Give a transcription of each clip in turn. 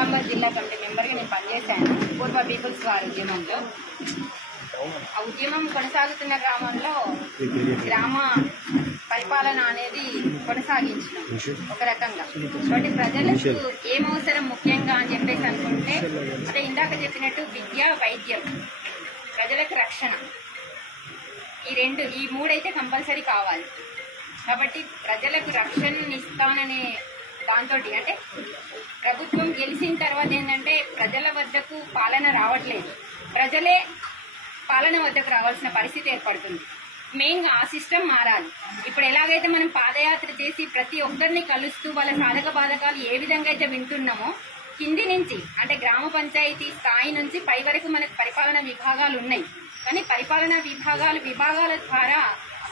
నిజామాబాద్ జిల్లా కమిటీ మెంబర్గా నేను పనిచేశాను పూర్వ పీపుల్స్ వారి ఉద్యమంలో. ఆ ఉద్యమం కొనసాగుతున్న గ్రామంలో గ్రామ పరిపాలన అనేది కొనసాగించినాం ఒక రకంగా. కాబట్టి ప్రజలకు ఏం అవసరం ముఖ్యంగా అని చెప్పేసి అనుకుంటే, అంటే ఇందాక చెప్పినట్టు విద్య, వైద్యం, ప్రజలకు రక్షణ, ఈ మూడైతే కంపల్సరీ కావాలి. కాబట్టి ప్రజలకు రక్షణ ఇస్తాననే దాంతో, అంటే ప్రభుత్వం గెలిచిన తర్వాత ఏంటంటే ప్రజల వద్దకు పాలన రావట్లేదు, ప్రజలే పాలన వద్దకు రావాల్సిన పరిస్థితి ఏర్పడుతుంది. మెయిన్గా ఆ సిస్టమ్ మారాలి. ఇప్పుడు ఎలాగైతే మనం పాదయాత్ర చేసి ప్రతి ఒక్కరిని కలుస్తూ వాళ్ళ సాధక బాధకాలు ఏ విధంగా అయితే వింటున్నామో, కింది నుంచి అంటే గ్రామ పంచాయతీ స్థాయి నుంచి పై వరకు మనకు పరిపాలనా విభాగాలు ఉన్నాయి. కానీ పరిపాలనా విభాగాల ద్వారా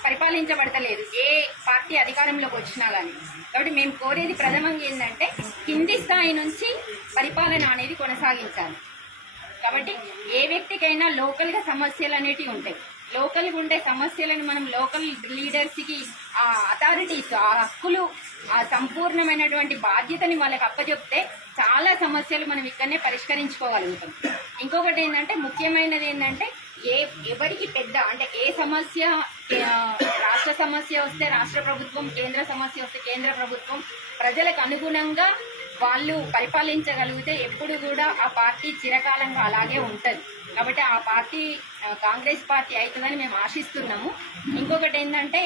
పరిపాలించబడతలేదు ఏ పార్టీ అధికారంలోకి వచ్చినా కానీ. కాబట్టి మేము కోరేది ప్రథమంగా ఏంటంటే కింది స్థాయి నుంచి పరిపాలన అనేది కొనసాగించాలి. కాబట్టి ఏ వ్యక్తికైనా లోకల్గా సమస్యలు అనేటివి ఉంటాయి. లోకల్గా ఉండే సమస్యలను మనం లోకల్ లీడర్స్కి ఆ అథారిటీస్, ఆ హక్కులు, ఆ సంపూర్ణమైనటువంటి బాధ్యతని వాళ్ళకి అప్పచెప్తే చాలా సమస్యలు మనం ఇక్కడనే పరిష్కరించుకోగలుగుతాం. ఇంకొకటి ఏంటంటే ముఖ్యమైనది ఏంటంటే ఎవరికి పెద్ద అంటే ఏ సమస్య, రాష్ట్ర సమస్య వస్తే రాష్ట్ర ప్రభుత్వం, కేంద్ర సమస్య వస్తే కేంద్ర ప్రభుత్వం ప్రజలకు అనుగుణంగా వాళ్ళు పరిపాలించగలిగితే ఎప్పుడు కూడా ఆ పార్టీ చిరకాలంగా అలాగే ఉంటుంది. కాబట్టి ఆ పార్టీ కాంగ్రెస్ పార్టీ అవుతుందని మేము ఆశిస్తున్నాము. ఇంకొకటి ఏంటంటే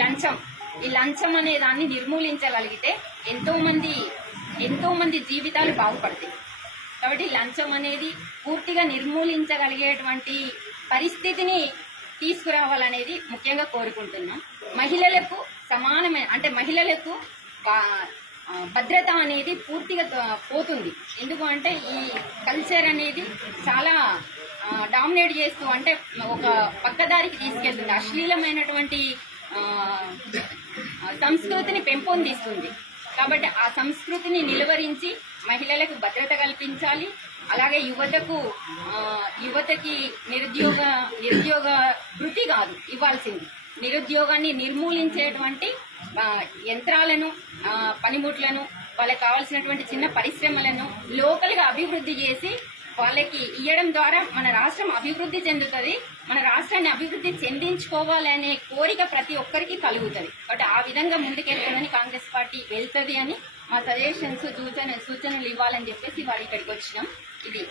లంచం. ఈ లంచం అనే దాన్ని నిర్మూలించగలిగితే ఎంతో మంది జీవితాలు బాగుపడతాయి. కాబట్టి లంచం అనేది పూర్తిగా నిర్మూలించగలిగేటువంటి పరిస్థితిని తీసుకురావాలనేది ముఖ్యంగా కోరుకుంటున్నాం. మహిళలకు సమానమైన అంటే మహిళలకు భద్రత అనేది పూర్తిగా పోతుంది. ఎందుకు అంటే ఈ కల్చర్ అనేది చాలా డామినేట్ చేస్తూ అంటే ఒక పక్కదారికి తీసుకెళ్తుంది, అశ్లీలమైనటువంటి సంస్కృతిని పెంపొందిస్తుంది. కాబట్టి ఆ సంస్కృతిని నిలువరించి మహిళలకు భద్రత కల్పించాలి. అలాగే యువతకి నిరుద్యోగ వృత్తి కాదు ఇవ్వాల్సింది, నిరుద్యోగాన్ని నిర్మూలించేటువంటి యంత్రాలను, పనిముట్లను, వాళ్ళకి కావాల్సినటువంటి చిన్న పరిశ్రమలను లోకల్గా అభివృద్ధి చేసి వాళ్ళకి ఇవ్వడం ద్వారా మన రాష్ట్రం అభివృద్ధి చెందుతుంది. మన రాష్ట్రాన్ని అభివృద్ధి చెందించుకోవాలనే కోరిక ప్రతి ఒక్కరికి కలుగుతుంది. కాబట్టి ఆ విధంగా ముందుకెళ్తుందని కాంగ్రెస్ పార్టీ వెళ్తుంది అని మా సజెషన్స్, సూచనలు ఇవ్వాలని చెప్పేసి వాళ్ళు ఇక్కడికి వచ్చినాం. ఇది